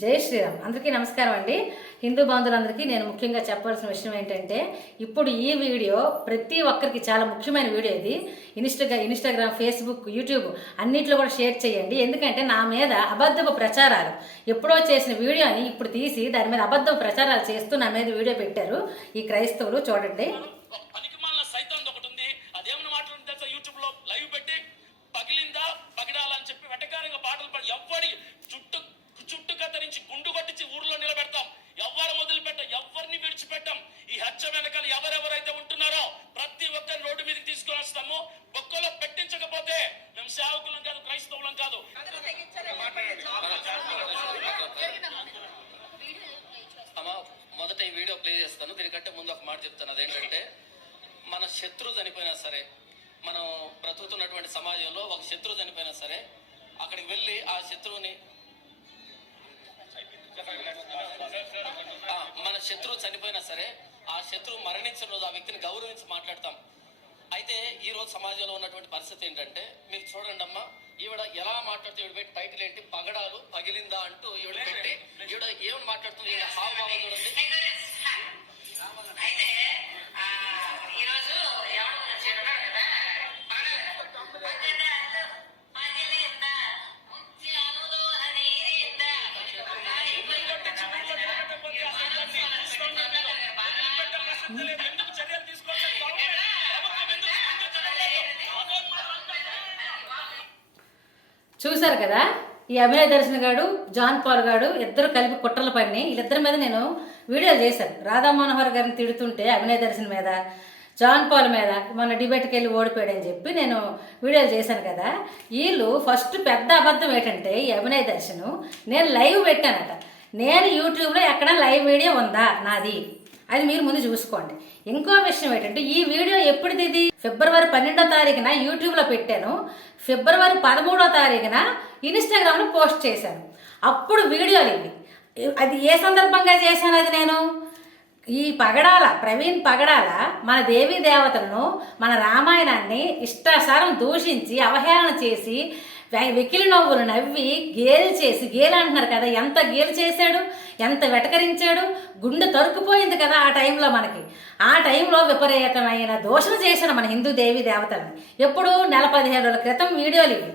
జై శ్రీరామ్. అందరికీ నమస్కారం అండి. హిందూ బంధువులందరికీ నేను ముఖ్యంగా చెప్పాల్సిన విషయం ఏంటంటే ఇప్పుడు ఈ వీడియో ప్రతి ఒక్కరికి చాలా ముఖ్యమైన వీడియో ఇది. ఇన్స్టాగ్రా ఇన్స్టాగ్రామ్ ఫేస్బుక్ యూట్యూబ్ అన్నిట్లో కూడా షేర్ చేయండి. ఎందుకంటే నా మీద అబద్ధపు ప్రచారాలు. ఎప్పుడో చేసిన వీడియోని ఇప్పుడు తీసి దాని మీద అబద్ధపు ప్రచారాలు చేస్తూ నా మీద వీడియో పెట్టారు ఈ క్రైస్తవులు. చూడండి పనికిమాలిన సైతం ఒకటి ఉంది అదేమని మాట్లాడింది తెలుసా యూట్యూబ్లో లైవ్ పెట్టి పగిలిందా పగిడాలా అని చెప్పి వెటకారంగా పాటలు పాడి ఎవ్వడి చుట్టు చుట్టు కత్తిరించి గుండు కొట్టించి ఊర్లో నిలబెడతాం ఎవ్వరు మొదలుపెట్టాం ఎవరిని విడిచిపెట్టాం ఈ హత్య వెనకాల ఎవరెవరైతే ఉంటున్నారో ప్రతి ఒక్కరిని రోడ్డు మీదకి తీసుకుని వస్తాము బొక్కలో పెట్టించకపోతే మేము సేవకులం కాదు క్రైస్తవులం కాదు అమ్మ మొదట ఈ వీడియో ప్లే చేస్తాను దీనికంటే ముందు ఒక మాట చెప్తాను అదేంటంటే మన శత్రువు చనిపోయినా సరే మనం బ్రతుకుతున్నటువంటి సమాజంలో ఒక శత్రువు చనిపోయినా సరే అక్కడికి వెళ్ళి ఆ శత్రువుని మన శత్రువు చనిపోయినా సరే ఆ శత్రువు మరణించిన రోజు ఆ వ్యక్తిని గౌరవించి మాట్లాడతాం. అయితే ఈ రోజు సమాజంలో ఉన్నటువంటి పరిస్థితి ఏంటంటే మీరు చూడండి అమ్మా ఈవిడ ఎలా మాట్లాడుతూ ఈవిడ పెట్టి టైటిల్ ఏంటి? పగడాలు పగిలిందా అంటూ ఈవిడ పెట్టి ఈవిడ ఏమని మాట్లాడుతుంది? ఈవిడ హావభావం చూడండి. చూశారు కదా? ఈ అభినయ దర్శన్ గాడు జాన్ పాల్ గాడు ఇద్దరు కలిపి కుట్రలు పడిని. వీళ్ళిద్దరి మీద నేను వీడియోలు చేశాను. రాధా మనోహర్ గారిని తిడుతుంటే అభినయ దర్శన్ మీద జాన్ పాల్ మీద మన డిబేట్కి వెళ్ళి ఓడిపోయాడని చెప్పి నేను వీడియోలు చేశాను కదా. వీళ్ళు ఫస్ట్ పెద్ద అబద్ధం ఏంటంటే ఈ అభినయ దర్శను నేను లైవ్ పెట్టానట. నేను యూట్యూబ్లో ఎక్కడ లైవ్ వీడియో ఉందా? నాది. అది మీరు ముందు చూసుకోండి. ఇంకో విషయం ఏంటంటే ఈ వీడియో ఎప్పుడుది ఇది? ఫిబ్రవరి పన్నెండో తారీఖున యూట్యూబ్లో పెట్టాను. ఫిబ్రవరి పదమూడో తారీఖున ఇన్స్టాగ్రామ్లో పోస్ట్ చేశాను. అప్పుడు వీడియోలు ఇవి. అది ఏ సందర్భంగా చేశాను అది నేను? ఈ పగడాల ప్రవీణ్ పగడాల మన దేవీ దేవతలను మన రామాయణాన్ని ఇష్టాసారం దూషించి అవహేళన చేసి వెకిలి నవ్వులు నవ్వి గేలు చేసి గేలు అంటున్నారు కదా ఎంత గేలు చేశాడు ఎంత వెటకరించాడు గుండె తరుక్కుపోయింది కదా ఆ టైంలో మనకి. ఆ టైంలో విపరీతమైన దోషణ చేశాను మన హిందూ దేవి దేవతల్ని. ఎప్పుడు నెల పదిహేడు రోజుల క్రితం వీడియోలు ఇవి.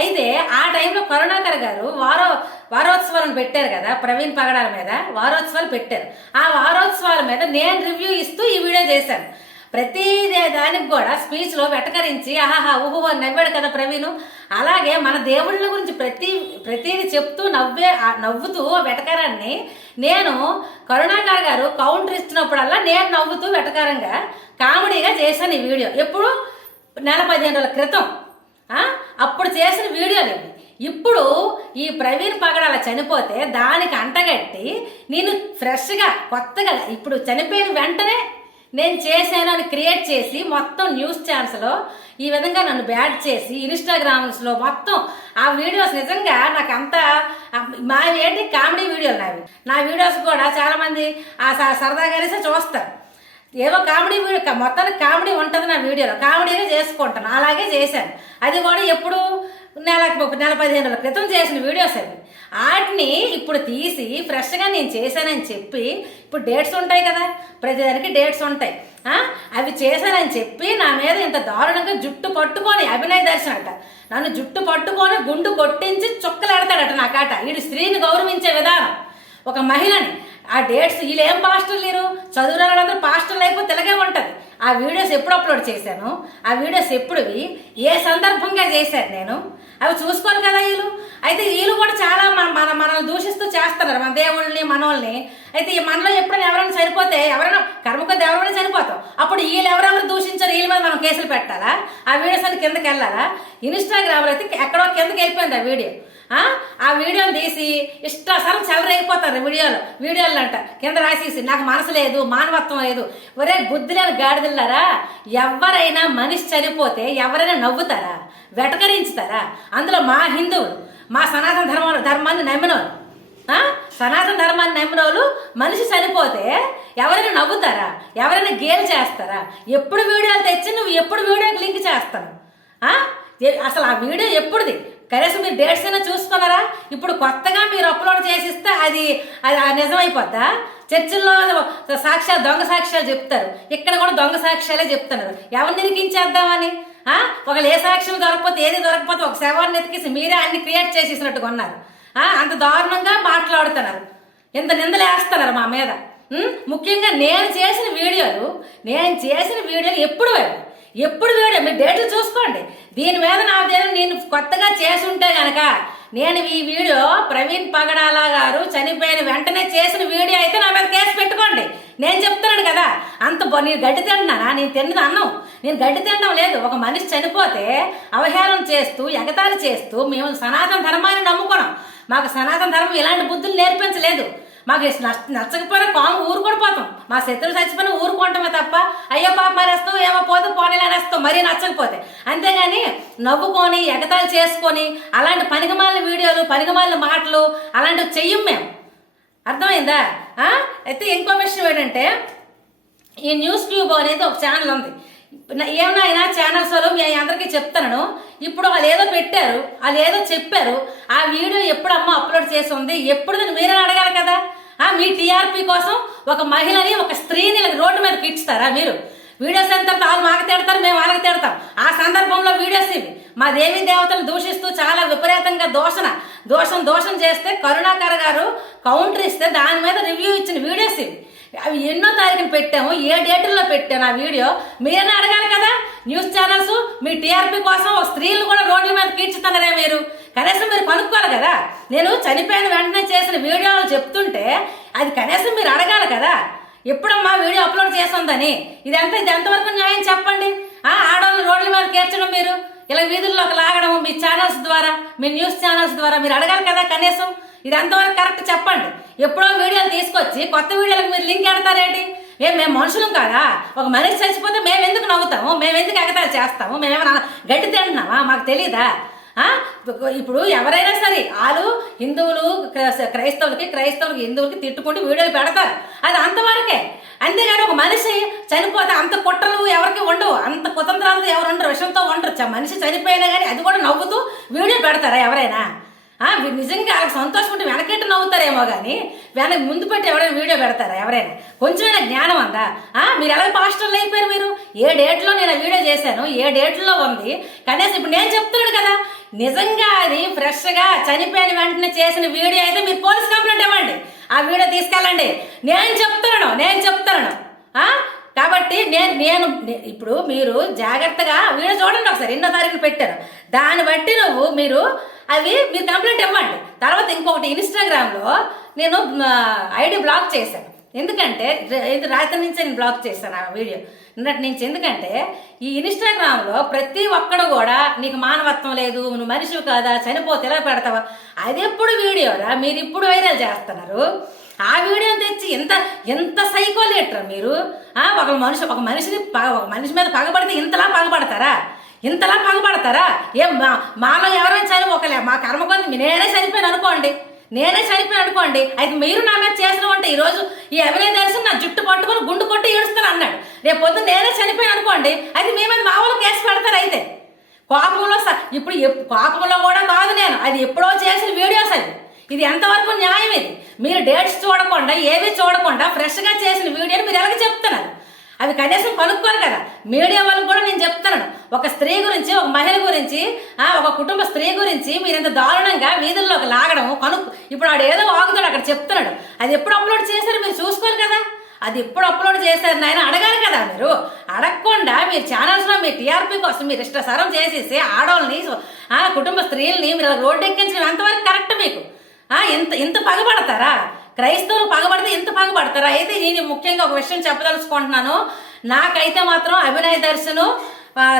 అయితే ఆ టైంలో కరుణాకర్ గారు వారో వారోత్సవాలను పెట్టారు కదా ప్రవీణ్ పగడాల మీద వారోత్సవాలు పెట్టారు. ఆ వారోత్సవాల మీద నేను రివ్యూ ఇస్తూ ఈ వీడియో చేశాను. ప్రతిదే దానికి కూడా స్పీచ్లో వెటకరించి ఆహాహా ఊహో నవ్వాడు కదా ప్రవీణ్. అలాగే మన దేవుళ్ళ గురించి ప్రతి ప్రతిది చెప్తూ నవ్వే నవ్వుతూ వెటకారాన్ని నేను కరుణాకర్ గారు కౌంటర్ ఇస్తున్నప్పుడల్లా నేను నవ్వుతూ వెటకారంగా కామెడీగా చేశాను ఈ వీడియో. ఎప్పుడు? నెల పదిహేను రోజుల క్రితం. అప్పుడు చేసిన వీడియోలు ఇవి. ఇప్పుడు ఈ ప్రవీణ్ పగడాల చనిపోతే దానికి అంటగట్టి నేను ఫ్రెష్గా కొత్తగా ఇప్పుడు చనిపోయిన వెంటనే నేను చేశాను అని క్రియేట్ చేసి మొత్తం న్యూస్ ఛాన్స్లో ఈ విధంగా నన్ను బ్యాడ్ చేసి ఇన్స్టాగ్రామ్స్లో మొత్తం ఆ వీడియోస్ నిజంగా నాకు అంత మా ఏంటి కామెడీ వీడియోలు నావి నా వీడియోస్ కూడా చాలామంది ఆ స- సరదాగానే చూస్తారు. ఏవో కామెడీ వీడియో మొత్తానికి కామెడీ ఉంటుంది నా వీడియోలో కామెడీగా చేసుకుంటాను. అలాగే చేశాను. అది కూడా ఎప్పుడు నెల నెల పదిహేను రోజుల క్రితం చేసిన వీడియోస్ అవి. వాటిని ఇప్పుడు తీసి ఫ్రెష్గా నేను చేశానని చెప్పి ఇప్పుడు డేట్స్ ఉంటాయి కదా ప్రతిదానికి డేట్స్ ఉంటాయి. అవి చేశానని చెప్పి నా మీద ఇంత దారుణంగా జుట్టు పట్టుకొని అభినయ దర్శనం అంట. నన్ను జుట్టు పట్టుకొని గుండు కొట్టించి చుక్కలు ఎడతాడట నా కాట. వీడు స్త్రీని గౌరవించే విధానం. ఒక మహిళని ఆ డేట్స్ వీళ్ళు ఏం పాస్టర్లు లేరు? చదువు వాళ్ళందరూ పాస్టర్లు అయిపోతే ఇలాగే ఉంటుంది. ఆ వీడియోస్ ఎప్పుడు అప్లోడ్ చేశాను? ఆ వీడియోస్ ఎప్పుడువి ఏ సందర్భంగా చేశాను నేను? అవి చూసుకోను కదా వీళ్ళు? అయితే వీళ్ళు కూడా చాలా మన మన మనల్ని దూషిస్తూ చేస్తున్నారు మన దేవుళ్ళని మనోళ్ళని. అయితే ఈ మనలో ఎప్పుడైనా ఎవరైనా చనిపోతే ఎవరైనా కర్మకొద్ది ఎవరైనా చనిపోతాం. అప్పుడు వీళ్ళు ఎవరెవరు దూషించారు? వీళ్ళ మీద మనం కేసులు పెట్టాలా? ఆ వీడియోస్ అన్ని కిందకి వెళ్ళాలా? ఇన్స్టాగ్రామ్లో అయితే ఎక్కడో కిందకి వెళ్ళిపోయింది ఆ వీడియో ఆ? వీడియోలు తీసి ఇష్టాసారం చెలరేగిపోతారు వీడియోలు వీడియోలు. అంట కింద రాసేసి నాకు మనసు లేదు మానవత్వం లేదు. ఒరే బుద్ధి గాడిదిల్లారా గాడిదల్లారా ఎవరైనా మనిషి చనిపోతే ఎవరైనా నవ్వుతారా? వెటకరించుతారా? అందులో మా హిందువులు మా సనాతన ధర్మ ధర్మాన్ని నమ్మిన సనాతన ధర్మాన్ని నమ్మిన వాళ్ళు మనిషి చనిపోతే ఎవరైనా నవ్వుతారా? ఎవరైనా గేలు చేస్తారా? ఎప్పుడు వీడియోలు తెచ్చి నువ్వు ఎప్పుడు వీడియోకి లింక్ చేస్తాను అసలు ఆ వీడియో ఎప్పుడుది? కనీసం మీరు డేట్స్ అయినా చూసుకున్నారా? ఇప్పుడు కొత్తగా మీరు అప్లోడ్ చేసిస్తే అది అది ఆ నిజమైపోద్దా? చర్చిల్లో సాక్ష్యాలు దొంగ సాక్ష్యాలు చెప్తారు. ఇక్కడ కూడా దొంగ సాక్ష్యాలే చెప్తున్నారు. ఎవరిని నిరికించేద్దామని? ఒకళ్ళు ఏ సాక్ష్యం దొరకపోతే ఏది దొరకకపోతే ఒక శవాన్ని ఎతికేసి మీరే అన్ని క్రియేట్ చేసేసినట్టుగా ఉన్నారు. అంత దారుణంగా మాట్లాడుతున్నారు. ఇంత నిందలు వేస్తున్నారు మా మీద. ముఖ్యంగా నేను చేసిన వీడియోలు నేను చేసిన వీడియోలు ఎప్పుడు వేరు ఎప్పుడు వీడియో మీరు డేట్లు చూసుకోండి. దీని మీద నా మీద నేను కొత్తగా చేసుంటే గనక నేను ఈ వీడియో ప్రవీణ్ పగడాల గారు చనిపోయిన వెంటనే చేసిన వీడియో అయితే నా మీద కేసు పెట్టుకోండి. నేను చెప్తున్నాను కదా అంత బొ- నేను గడ్డి తింటున్నానా? నేను తిన్నది అన్నం. నేను గడ్డి తినడం లేదు. ఒక మనిషి చనిపోతే అవహేళన చేస్తూ ఎగతాళి చేస్తూ మేము సనాతన ధర్మాన్ని నమ్ముకున్నాం. మాకు సనాతన ధర్మం ఇలాంటి బుద్ధులు నేర్పించలేదు. మాకు ఇష్ట- నచ్చ- నచ్చకపోయినా పాము ఊరుకొడిపోతాం మా శత్రువు చచ్చిపోయినా ఊరుకుంటామే తప్ప అయ్యో పాప మరేస్తాం ఏమో పోతే పోనీలు అనేస్తాం మరీ నచ్చకపోతే. అంతేగాని నవ్వుకొని ఎగతాలు చేసుకొని అలాంటి పనికిమాలిన వీడియోలు పనికిమాలిన మాటలు అలాంటివి చెయ్యం మేము. అర్థమైందా? అయితే ఇంకో విషయం ఏంటంటే ఈ న్యూస్ ట్యూబ్ అనేది ఒక ఛానల్ ఉంది. ఏమైనా ఛానల్స్ వాళ్ళు మీ అందరికీ చెప్తాను ఇప్పుడు వాళ్ళు ఏదో పెట్టారు వాళ్ళు ఏదో చెప్పారు ఆ వీడియో ఎప్పుడు అమ్మ అప్లోడ్ చేసి ఉంది? ఎప్పుడు దాన్ని మీరే అడగాలి కదా? మీ టీఆర్పీ కోసం ఒక మహిళని ఒక స్త్రీని రోడ్డు మీద పిచ్చుతారా మీరు? వీడియోస్ ఎంత వాళ్ళు మాకు తిడతారు మేము వాళ్ళకి తిడతాం. ఆ సందర్భంలో వీడియోస్ ఇవి. మా దేవి దేవతలు దూషిస్తూ చాలా విపరీతంగా దోషణ దోషం దోషం చేస్తే కరుణాకర్ గారు కౌంటర్ ఇస్తే దాని మీద రివ్యూ ఇచ్చిన వీడియోస్ ఇవి. అవి ఎన్నో తారీఖున పెట్టాము ఏ డేట్లో పెట్టాను ఆ వీడియో? మీరైనా అడగాలి కదా? న్యూస్ ఛానల్స్ మీ టీఆర్పీ కోసం ఓ స్త్రీలు కూడా రోడ్ల మీద కీర్చుతున్నారే మీరు? కనీసం మీరు కనుక్కోవాలి కదా? నేను చనిపోయిన వెంటనే చేసిన వీడియోలు చెప్తుంటే అది కనీసం మీరు అడగాలి కదా? ఎప్పుడమ్మా వీడియో అప్లోడ్ చేసిందని ఇదంతా ఇది ఎంతవరకు న్యాయం చెప్పండి? ఆ ఆడవాళ్ళు రోడ్ల మీద కేర్చడం మీరు ఇలా వీధుల్లోకి లాగడం మీ ఛానల్స్ ద్వారా మీ న్యూస్ ఛానల్స్ ద్వారా మీరు అడగాలి కదా కనీసం? ఇది ఎంతవరకు కరెక్ట్ చెప్పండి. ఎప్పుడో వీడియోలు తీసుకొచ్చి కొత్త వీడియోలకు మీరు లింక్ ఎడతారేంటి? ఏం మేము మనుషులం కాదా? ఒక మనిషి చచ్చిపోతే మేము ఎందుకు నవ్వుతాము? మేము ఎందుకు ఎగతాలు చేస్తాము? మేమేమైనా గడ్డి తింటున్నామా? మాకు తెలియదా ఇప్పుడు ఎవరైనా సరే వాళ్ళు హిందువులు క్రైస్తవులకి క్రైస్తవులకి హిందువులకి తిట్టుకుంటూ వీడియోలు పెడతారు. అది అంతవరకే. అంతేగాని ఒక మనిషి చనిపోతే అంత కుట్రలు ఎవరికి ఉండవు. అంత కుతంత్రాలతో ఎవరు ఉండరు విషయంతో ఉండరు. మనిషి చనిపోయినా కానీ అది కూడా నవ్వుతూ వీడియో పెడతారా ఎవరైనా? నిజంగా వాళ్ళకి సంతోషం ఉంటే వెనకెట్టు నవ్వుతారేమో కానీ వెనక ముందు పెట్టి ఎవరైనా వీడియో పెడతారా ఎవరైనా? కొంచెమైనా జ్ఞానం ఉందా? మీరు ఎలా పాస్టర్లు అయిపోయారు మీరు? ఏ డేట్లో నేను వీడియో చేశాను? ఏ డేట్లో ఉంది? కనీసం ఇప్పుడు నేను చెప్తున్నాను కదా నిజంగా అది ఫ్రెష్గా చనిపోయిన వెంటనే చేసిన వీడియో అయితే మీరు పోలీస్ కంప్లైంట్ ఇవ్వండి. ఆ వీడియో తీసుకెళ్ళండి. నేను చెప్తున్నాను నేను చెప్తున్నాను. కాబట్టి నేను నేను ఇప్పుడు మీరు జాగ్రత్తగా వీడియో చూడండి ఒకసారి. ఎన్నో తారీఖులు పెట్టారు దాన్ని బట్టి నువ్వు మీరు అవి మీరు కంప్లైంట్ ఇవ్వండి. తర్వాత ఇంకొకటి ఇన్స్టాగ్రామ్లో నేను ఐడి బ్లాక్ చేశాను. ఎందుకంటే ఇది రాత్రి నుంచి నేను బ్లాక్ చేశాను ఆ వీడియో. నిన్నటి నుంచి ఎందుకంటే ఈ ఇన్స్టాగ్రామ్లో ప్రతి ఒక్కడు కూడా నీకు మానవత్వం లేదు నువ్వు మనిషివి కాదా చనిపోతే ఎలా పెడతావా? అది ఎప్పుడు వీడియోరా మీరు ఇప్పుడు వైరల్ చేస్తున్నారు. ఆ వీడియోని తెచ్చి ఎంత ఎంత సైకోలేటరా మీరు? ఒక మనిషి ఒక మనిషిని పగ- ఒక మనిషి మీద పగబడితే ఇంతలా పగబడతారా? ఇంతలా పగబడతారా? ఏం మా మాలో ఎవరైనా చనిపో ఒకలే మా కర్మ కొంది నేనే చనిపోయాను అనుకోండి. నేనే చనిపోయాను అనుకోండి. అయితే మీరు నా మీద చేసిన ఉంటే ఈరోజు ఈ అభినయ దర్శనం నా జుట్టు పట్టుకొని గుండు కొట్టి ఏడుస్తాను అన్నాడు. రేపు పొద్దున్న నేనే చనిపోయాను అనుకోండి అది మీ మీద మా వాళ్ళు కేసు పెడతారు అయితే? కోపంలో సార్ ఇప్పుడు కోపంలో కూడా కాదు నేను. అది ఎప్పుడో చేసిన వీడియోస్ అది ఇది ఎంతవరకు న్యాయం ఇది? మీరు డేట్స్ చూడకుండా ఏవి చూడకుండా ఫ్రెష్గా చేసిన వీడియోని మీరు ఎలాగ చెప్తున్నారు? అవి కనీసం కనుక్కోరు కదా. మీడియా వాళ్ళకి కూడా నేను చెప్తున్నాను. ఒక స్త్రీ గురించి ఒక మహిళ గురించి ఒక కుటుంబ స్త్రీ గురించి మీరు ఇంత దారుణంగా వీధుల్లోకి లాగడం కనుక్కు ఇప్పుడు ఆడు ఏదో వాగుతాడు అక్కడ చెప్తున్నాడు. అది ఎప్పుడు అప్లోడ్ చేశారో మీరు చూసుకోరు కదా? అది ఎప్పుడు అప్లోడ్ చేశారు నాయన? అడగాలి కదా మీరు. అడగకుండా మీరు ఛానల్స్లో మీ టీఆర్పీ కోసం మీరు ఇష్టసారం చేసేసి ఆడవాళ్ళని ఆ కుటుంబ స్త్రీల్ని మీరు రోడ్డు ఎక్కించడం ఎంతవరకు కరెక్ట్ మీకు? ఇంత ఇంత పగబడతారా? క్రైస్తవులు పగబడితే ఇంత పగబడతారా? అయితే నేను ముఖ్యంగా ఒక విషయం చెప్పదలుచుకుంటున్నాను. నాకైతే మాత్రం అభినయ దర్శను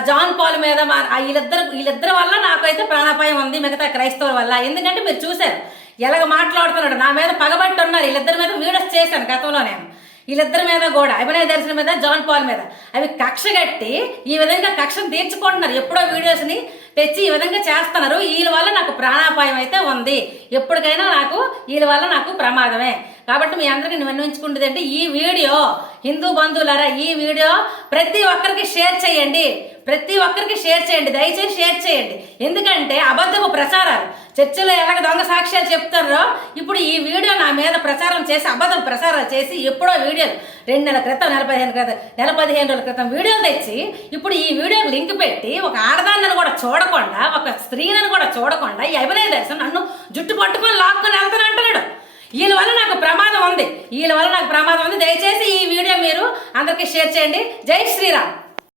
జాన్ పాల్ మీద మా వీళ్ళిద్దరు వీళ్ళిద్దరి వల్ల నాకైతే ప్రాణాపాయం ఉంది మిగతా క్రైస్తవుల వల్ల. ఎందుకంటే మీరు చూశారు ఎలాగ మాట్లాడుతున్నాడు నా మీద పగబట్టి ఉన్నారు వీళ్ళిద్దరి మీద వీడియోస్ చేశాను గతంలో నేను. వీళ్ళిద్దరి మీద కూడా అభినయ దర్శనం మీద జాన్ పాల్ మీద. అవి కక్ష కట్టి ఈ విధంగా కక్షను తీర్చుకుంటున్నారు. ఎప్పుడో వీడియోస్ని తెచ్చి ఈ విధంగా చేస్తున్నారు. వీళ్ళ వల్ల నాకు ప్రాణాపాయం అయితే ఉంది. ఎప్పటికైనా నాకు వీళ్ళ వల్ల నాకు ప్రమాదమే. కాబట్టి మీ అందరికీ నేను విన్నవించుకుంటుంది అంటే ఈ వీడియో హిందూ బంధువులారా ఈ వీడియో ప్రతి ఒక్కరికి షేర్ చేయండి. ప్రతి ఒక్కరికి షేర్ చేయండి దయచేసి షేర్ చేయండి. ఎందుకంటే అబద్ధపు ప్రచారాలు చర్చలో ఎలాగ దొంగ సాక్ష్యాలు చెప్తారో ఇప్పుడు ఈ వీడియో నా మీద ప్రచారం చేసి అబద్ధం ప్రచారాలు చేసి ఎప్పుడో వీడియోలు రెండు నెలల క్రితం నెల పదిహేను క్రితం నెల పదిహేను రోజుల క్రితం వీడియోలు తెచ్చి ఇప్పుడు ఈ వీడియోకి లింక్ పెట్టి ఒక ఆడదాన్నను కూడా చూడకుండా ఒక స్త్రీలను కూడా చూడకుండా ఈ అభినయ దర్శనం నన్ను జుట్టు పట్టుకొని లాక్కొని వెళ్తాను అంటున్నాడు. వీళ్ళ వల్ల నాకు ప్రమాదం ఉంది. వీళ్ళ వల్ల నాకు ప్రమాదం ఉంది. దయచేసి ఈ వీడియో మీరు అందరికీ షేర్ చేయండి. జై శ్రీరామ్.